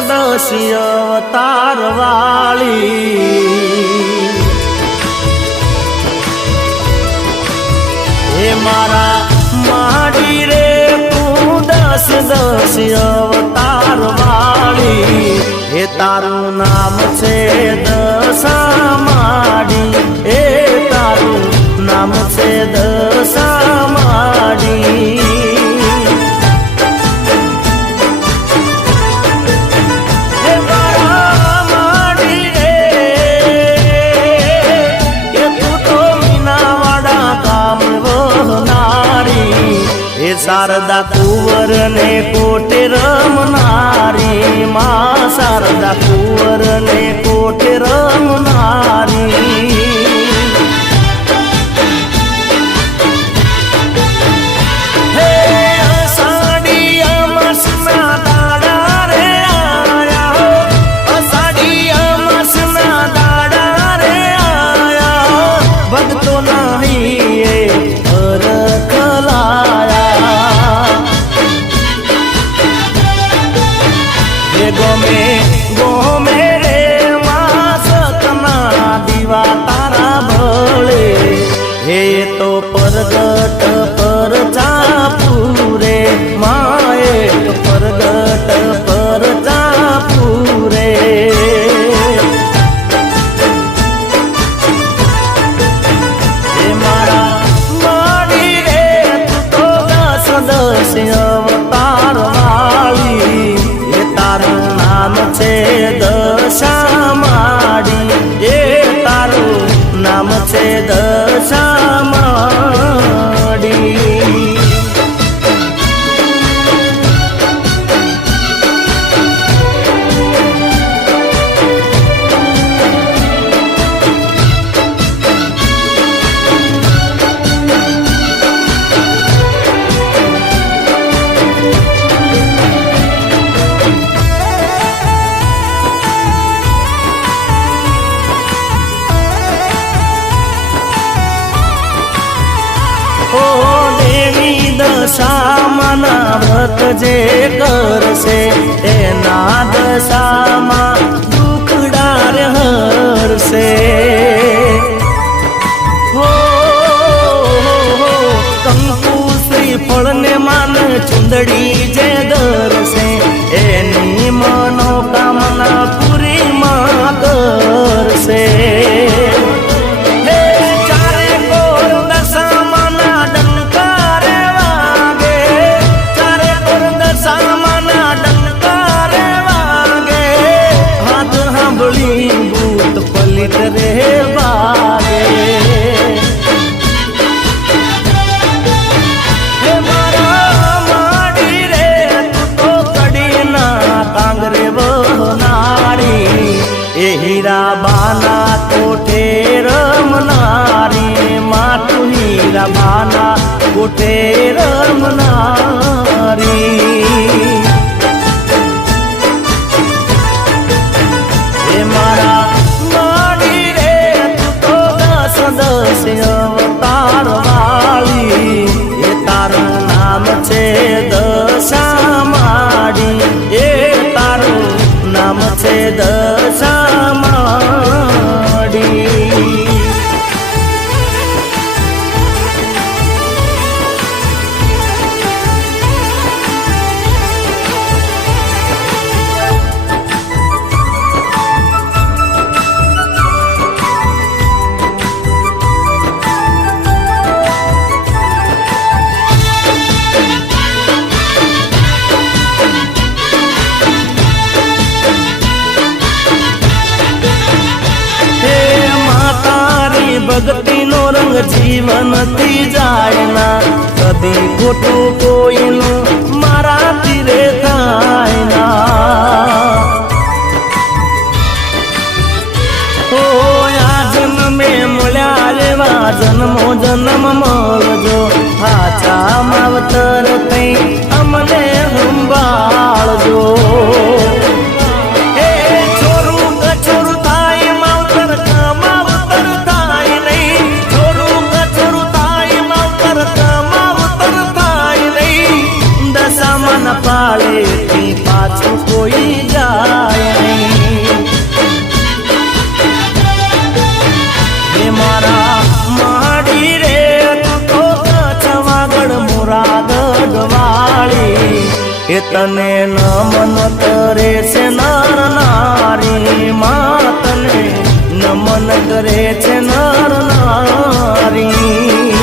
દસ અવતાર વાળી હે મારા માડી રે તું દસ અવતાર વાળી હે તારું નામ છે દશા માડી હે તારું નામ છે દશા માડી શારદા કુંવર ને કોટે રમનારી માં શારદા કુંવર ને કોટે રમનારી હે અષાઢી અમાસના દાડા રે આયા અષાઢી અમાસના દાડા રે આયા ભક્તો નહીં ગમે ગમે રે માં સતના દીવા તારા ભળે હે તો પરગટ પર ચાપુરે માએ તો પરગટ પર ચાપુરે હે મારા માડી રે તું તો દસ અવતાર વાળી તારું નામ છે દશા માડી એ તારું નામ છે દશા માડી દશામાં વ્રત જે કરશે એના દશામાં દુખડાર હરશે હો કંકુ શ્રીફળ ને માન ચુંદડી જે ધરશે એની મનોકામના પૂરી માં કરશે રે બાગે હે મારા માડી રે તું તો કડીના કાંગરે વનારી એ હીરા બાના કોઠે રમનારી માતું હીરા બાના કોઠે રમનારી હે મારા દસ અવતાર વાળી એ તારું નામ છે દશા માડી એ તારું નામ છે દશા માડી ભક્તિનો રંગ જીવનથી જાય ના કદી ખોટું કોઈનું મારાથી રે થાય ના ઓ આ જન્મે મળ્યા એવા જન્મો જન્મ મળજો પાછા માવતર થઈ અમને સંભાળજો પાળેથી પાછું કોઈ જાય નહીં. હે મારા માડી રે તું તો કચ્છવાગડ મોરાગઢ વાળી, એ તને નમન કરે છે નર નારી, માં તને નમન કરે છે નર નારી.